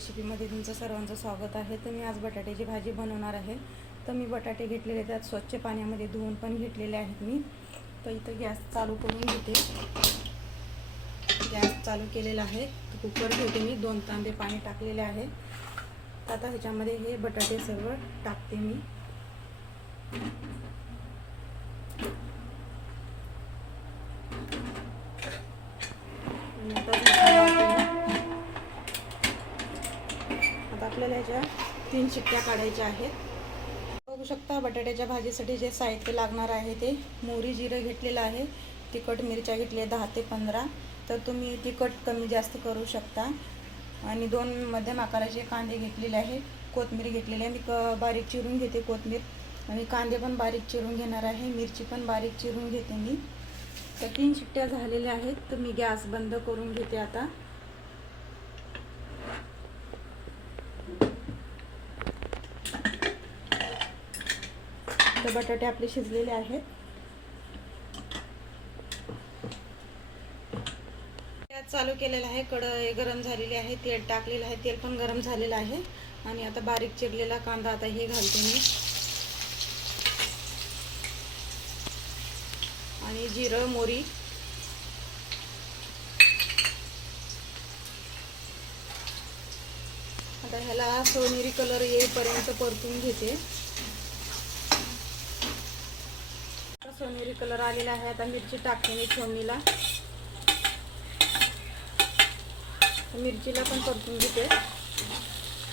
रेसिपीमध्ये तुमचं सर्वांचं स्वागत आहे। तर मी आज बटाट्याची भाजी बनवणार आहे। तर मी बटाटे घेतलेले त्यात स्वच्छ पाण्यामध्ये धुवून पण घेतलेले आहेत मी। तर इथं गॅस चालू करून घेते। गॅस चालू केलेला आहे। कुकर ठेवते मी, 2 तांबे पाणी टाकलेले आहे। आता ह्याच्यामध्ये हे बटाटे सर्व टाकते मी। आता आपल्याला ह्याच्या 3 शिट्ट्या काढायच्या आहेत। बघू शकता बटाट्याच्या भाजीसाठी जे साहित्य लागणार आहे ते मोहरी जिरे घेतलेलं आहे, तिखट मिरच्या घेतल्या 10 ते 15। तर तुम्ही तिखट कमी जास्त करू शकता। आणि 2 मध्यम आकाराचे कांदे घेतलेले आहे, कोथिंबीर घेतलेली आहे, मी बारीक चिरून घेते कोथिंबीर, आणि कांदे पण बारीक चिरून घेणार आहे, मिरची पण बारीक चिरून घेते मी। तर 3 शिट्ट्या झालेल्या आहेत। तर मी गॅस बंद करून घेते आता। तर बटाटे आपले शिजलेले आहेत। गॅस चालू केलेला आहे, कढई गरम झालेली आहे, तेल टाकलेलं आहे, तेल पण गरम झालेलं आहे। आणि आता बारीक चिरलेला कांदा आता हे घालते मी, आणि जिरं मोहरी, आता ह्याला सोनेरी कलर येईपर्यंत परतून घेते। सोनेरी कलर आलेला आहे। आता मिरची टाकते मी फोडणीला, मिरचीला पण परतून घेते।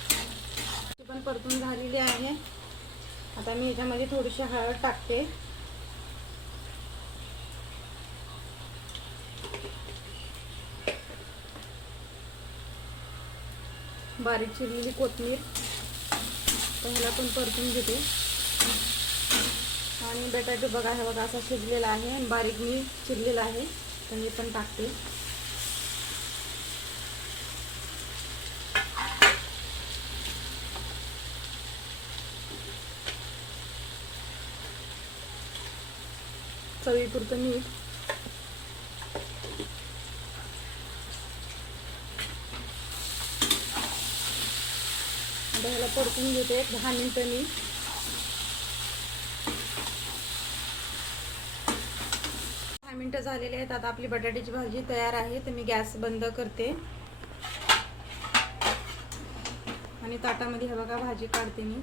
मिरची पण परतून झालेली आहे। आता मी ह्याच्यामध्ये थोडीशी हळद टाकते, बारीक चिरलेली कोथिंबीर, तर ह्याला पण परतून घेते। आणि बटाटे बघा, हे बघा असा शिजलेला आहे, आणि बारीक मी चिरलेला आहे, तर मी पण टाकते। चवीपुरतं मीठ, आता ह्याला परतून घेते 10 मिनिटं मी। 10 मिनिटं झालेले आहेत। आता आपली बटाट्याची भाजी तयार आहे। तर मी गॅस बंद करते, आणि ताटामध्ये हे बघा भाजी काढते मी।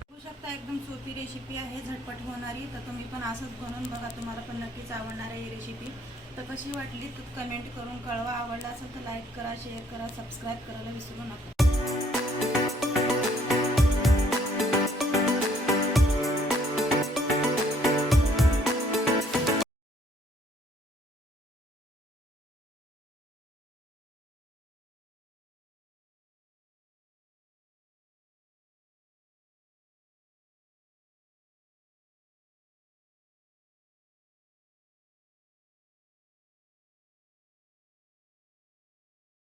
बघू शकता एकदम सोपी रेसिपी आहे, झटपट होणारी। तर तुम्ही पण असंच बनवून बघा, तुम्हाला पण नक्कीच आवडणार आहे ही रेसिपी। तर कशी वाटली तर कमेंट करून कळवा। आवडला असेल तर लाईक करा, शेअर करा, सबस्क्राईब करायला विसरू नका।